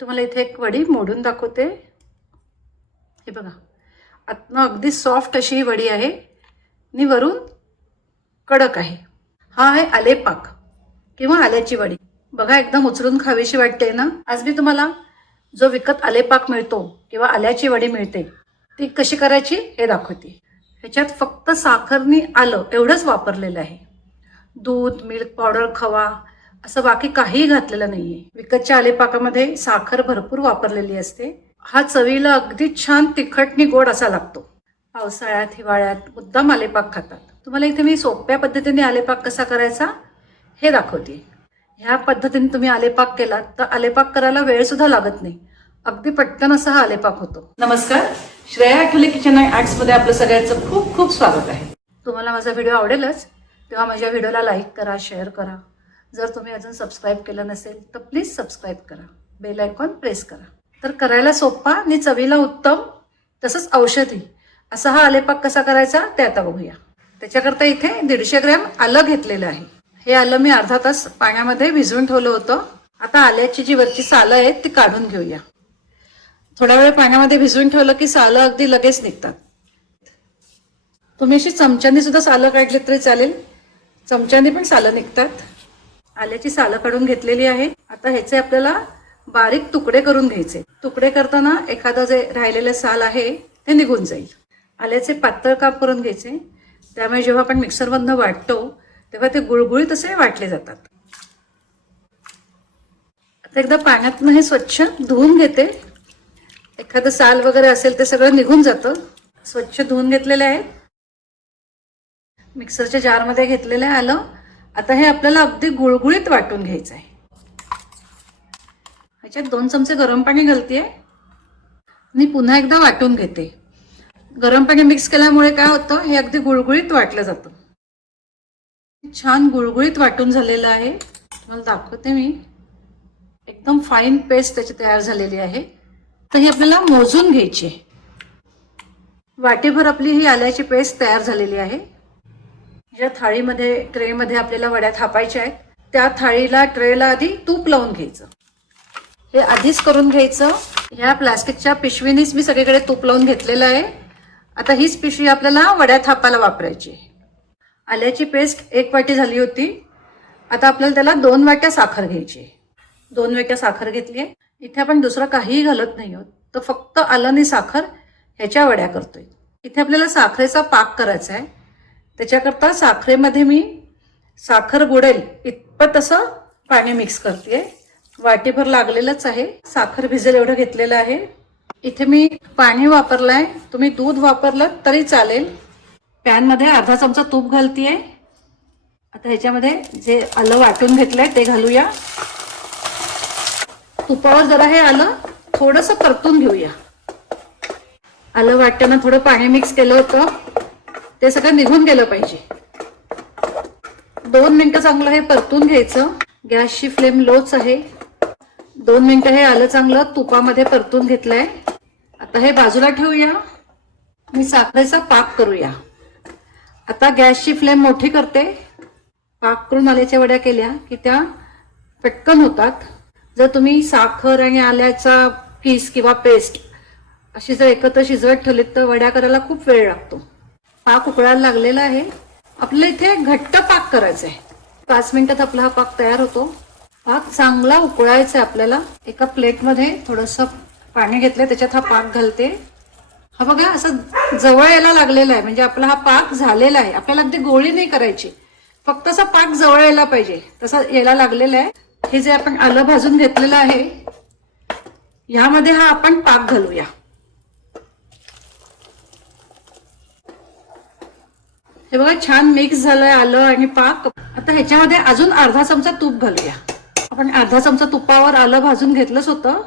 तुम्हाला इथे एक वडी मोडून दाखवते. हे बघा. आतनं अगदी सॉफ्ट अशी ही वडी आहे. आणि वरून कडक आहे. हा आहे आलेपाक किंवा आल्याची वडी. बघा एकदम उचलून खावीशी वाटते ना? आज मी तुम्हाला जो विकत आलेपाक मिळतो किंवा आल्याची वडी मिळते ती कशी करायची हे दाखवते. ह्याच्यात फक्त साखरनी आलं एवढंच वापरलेलं आहे. दूध मिल्क पावडर खवा असं बाकी काहीही घातलेलं नाहीये. विकतच्या आलेपाकामध्ये साखर भरपूर वापरलेली असते. हा चवीला अगदी छान तिखटनी गोड असा लागतो. पावसाळ्यात हिवाळ्यात मुद्दाम आलेपाक खातात. तुम्हाला इथे मी सोप्या पद्धतीने आलेपाक कसा करायचा? हे दाखवते. ह्या पद्धतीने तुम्ही आलेपाक केलात तर आलेपाक करायला वेळ सुद्धा लागत नाही. अगदी पटकन असा हा आलेपाक होतो. नमस्कार. श्रेया आठवले किचन अँडमध्ये आपलं सगळ्यांचं खूप खूप स्वागत आहे. तुम्हाला माझा व्हिडिओ आवडेलच? तेव्हा माझ्या व्हिडिओला लाईक करा शेअर करा. जर तुम्ही अजून सबस्क्राईब केलं नसेल तर प्लीज सबस्क्राईब करा. बेल आयकॉन प्रेस करा. तर करायला सोपा आणि चवीला उत्तम तसंच औषधी. असा हा आलेपाक कसा करायचा ते आता बघूया. त्याच्याकरता इथे दीडशे ग्रॅम आलं घेतलेलं आहे. हे आलं मी अर्धा तास पाण्यामध्ये भिजवून ठेवलं होतं. आता आल्याची जी वरची सालं आहेत ती काढून घेऊया. थोडा वेळ पाण्यामध्ये भिजवून ठेवलं की सालं अगदी लगेच निघतात. तुम्ही अशी चमच्यानी सुद्धा सालं काढली तरी चालेल. चमच्यानी पण सालं निघतात. आल्याची सालं काढून घेतलेली आहे. आता ह्याचे आपल्याला बारीक तुकडे करून घ्यायचे. तुकडे करताना एखादं जे राहिलेलं साल आहे ते निघून जाईल. आल्याचे पातळ काप करून घ्यायचे. त्यामुळे जेव्हा आपण मिक्सरमधनं वाटतो तेव्हा ते गुळगुळीत असे वाटले जातात. आता एकदा पाण्यातनं हे स्वच्छ धुवून घेते. एखादं साल वगैरे असेल ते सगळं निघून जातं. स्वच्छ धुवून घेतलेले आहेत. मिक्सरच्या जारमध्ये घेतलेलं आहे आलं. आता हे आपल्याला अगदी गुळगुळीत वाटून घ्यायचं आहे ह्याच्यात दोन चमचे गरम पाणी घालते आणि पुन्हा एकदा वाटून घेते. गरम पाणी मिक्स केल्यामुळे काय होतं? हे अगदी गुळगुळीत वाटलं जातं. छान गुळगुळीत वाटून झालेलं आहे. तुम्हाला दाखवते मी. एकदम फाईन पेस्ट त्याची तयार झालेली आहे. तर ही आपल्याला मोजून घ्यायची वाटेभर वाटीभर आपली ही आल्याची पेस्ट तयार झालेली आहे. ज्या थाळीमध्ये ट्रेमध्ये आपल्याला वड्या थापायच्या आहेत त्या थाळीला ट्रेला आधी तूप लावून घ्यायचं. हे आधीच करून घ्यायचं. ह्या प्लास्टिकच्या पिशवीनीच मी सगळीकडे तूप लावून घेतलेलं आहे. आता हीच पिशवी आपल्याला वड्या थापायला वापरायची आहे. आल्याची पेस्ट एक वाटी झाली होती. आता आपल्याला त्याला दोन वाट्या साखर घ्यायची आहे. दोन वाट्या साखर घेतली आहे. इथे आपण दुसरं काहीही घालत नाही आहोत. तर फक्त आलं आणि साखर ह्याच्या वड्या करतोय. इथे आपल्याला साखरेचा पाक करायचा आहे. त्याच्याकरता साखरेमध्ये मी साखर बुडेल इतपत असं पाणी मिक्स करते वाटीभर लागलेलंच आहे. साखर भिजेल एवढं घेतलेलं आहे. इथे मी पाणी वापरलंय. तुम्ही दूध वापरलं तरी चालेल. पॅनमध्ये अर्धा चमचा तूप घालतीये. आता ह्याच्यामध्ये जे आलं वाटून घेतलंय ते घालूया. तुपावर जरा हे आलं थोडंसं परतून घेऊया. आलं वाटताना थोडं पाणी मिक्स केलं होतं. ते सगळं निघून गेलं पाहिजे. दोन मिनटं चांगलं हे परतून घ्यायचं. गॅसची फ्लेम लोच आहे. दोन मिनटं हे आलं चांगलं तुपामध्ये परतून घेतलंय. आता हे बाजूला ठेवूया. मी साखरेचा पाक करूया. आता गॅसची फ्लेम मोठी करते. पाक करून आल्याच्या वड्या केल्या की त्या पटकन होतात. जर तुम्ही साखर आणि आल्याचा किस किंवा पेस्ट अशी जर एकत्र शिजवत ठेवलीत तर वड्या करायला खूप वेळ लागतो. पाक उकळायला लागलेला आहे. आपल्या इथे घट्ट पाक करायचा आहे पाच मिनिटात आपला हा पाक तयार होतो. पाक चांगला उकळायचा आहे आपल्याला. एका प्लेटमध्ये थोडंसं पाणी घेतलंय त्याच्यात हा पाक घालते. हा बघा असं जवळ यायला लागलेला आहे. म्हणजे आपला हा पाक झालेला आहे. आपल्याला अगदी गोळी नाही करायची. फक्त असा पाक जवळ यायला पाहिजे. तसा यायला लागलेला आहे. हे जे आपण आलं भाजून घेतलेलं आहे ह्यामध्ये हा आपण पाक घालूया. हे बघा छान मिक्स झालंय आलं आणि पाक. आता ह्याच्यामध्ये अजून अर्धा चमचा तूप घालूया. आपण अर्धा चमचा तुपावर आलं भाजून घेतलंच होतं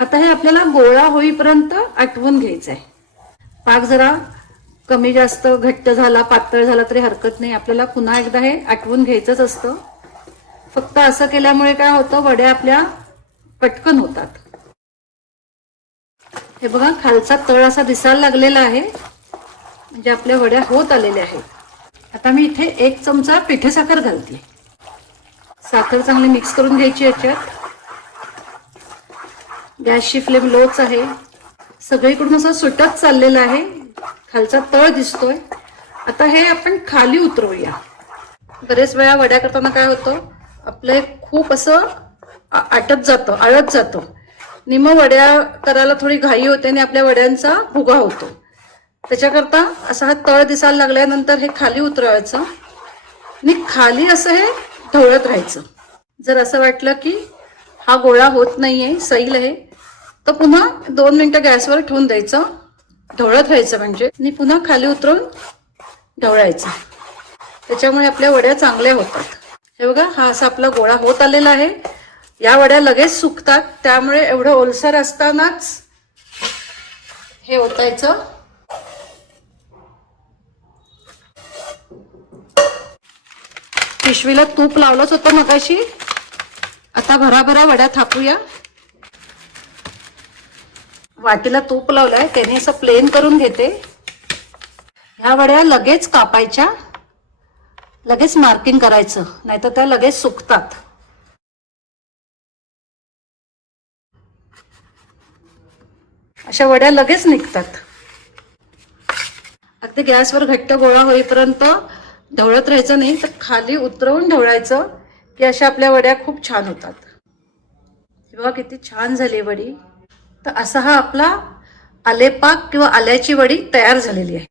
आता हे आपल्याला गोळा होईपर्यंत आटवून घ्यायचं आहे पाक जरा कमी जास्त घट्ट झाला पातळ झाला तरी हरकत नाही. आपल्याला पुन्हा एकदा हे आटवून घ्यायचंच असतं. फक्त असं केल्यामुळे काय होतं वड्या आपल्या पटकन होतात. हे बघा खालचा तळ असा दिसायला लागलेला आहे. म्हणजे आपल्या वड्या होत आलेल्या आहेत. आता मी इथे एक चमचा पिठे साखर घालते. साखर चांगली मिक्स करून घ्यायची याच्यात. गॅसची फ्लेम लोच आहे. सगळीकडून असं सुटत चाललेलं आहे. खालचा तळ दिसतोय. आता हे आपण खाली उतरवूया. बरेच वेळा वड्या करताना काय होतं? आपलं खूप असं आटत जातं आळत जातं. निम वड्या करायला थोडी घाई होते आणि आपल्या वड्यांचा भुगा होतो. त्याच्याकरता असा हा तळ दिसायला लागल्यानंतर हे खाली उतरवायचं. आणि खाली असं हे ढवळत राहायचं. जर असं वाटलं की हा गोळा होत नाही आहे सैल आहे तर पुन्हा दोन मिनटं गॅसवर ठेवून द्यायचं. ढवळत राहायचं म्हणजे. आणि पुन्हा खाली उतरून ढवळायचं. त्याच्यामुळे आपल्या वड्या चांगल्या होतात. हे बघा हा असा आपला गोळा होत आलेला आहे. या वड्या लगेच सुकतात. त्यामुळे एवढं ओलसर असतानाच हे ओतायचं. पिशवीला तूप लावलंच होतं मगाशी. आता भराभरा वड्या थापूया. वाटीला तूप लावलंय त्याने असं प्लेन करून घेते. ह्या वड्या लगेच कापायच्या. लगेच मार्किंग करायचं नाहीतर त्या लगेच सुकतात. अशा वड्या लगेच निघतात. अगदी गॅसवर घट्ट गोळा होईपर्यंत ढवळत राहायचं नाही तर खाली उतरवून ढवळायचं की अशा आपल्या वड्या खूप छान होतात. किंवा बघा किती छान झाली वडी. तर असा हा आपला आलेपाक किंवा आल्याची वडी तयार झालेली आहे.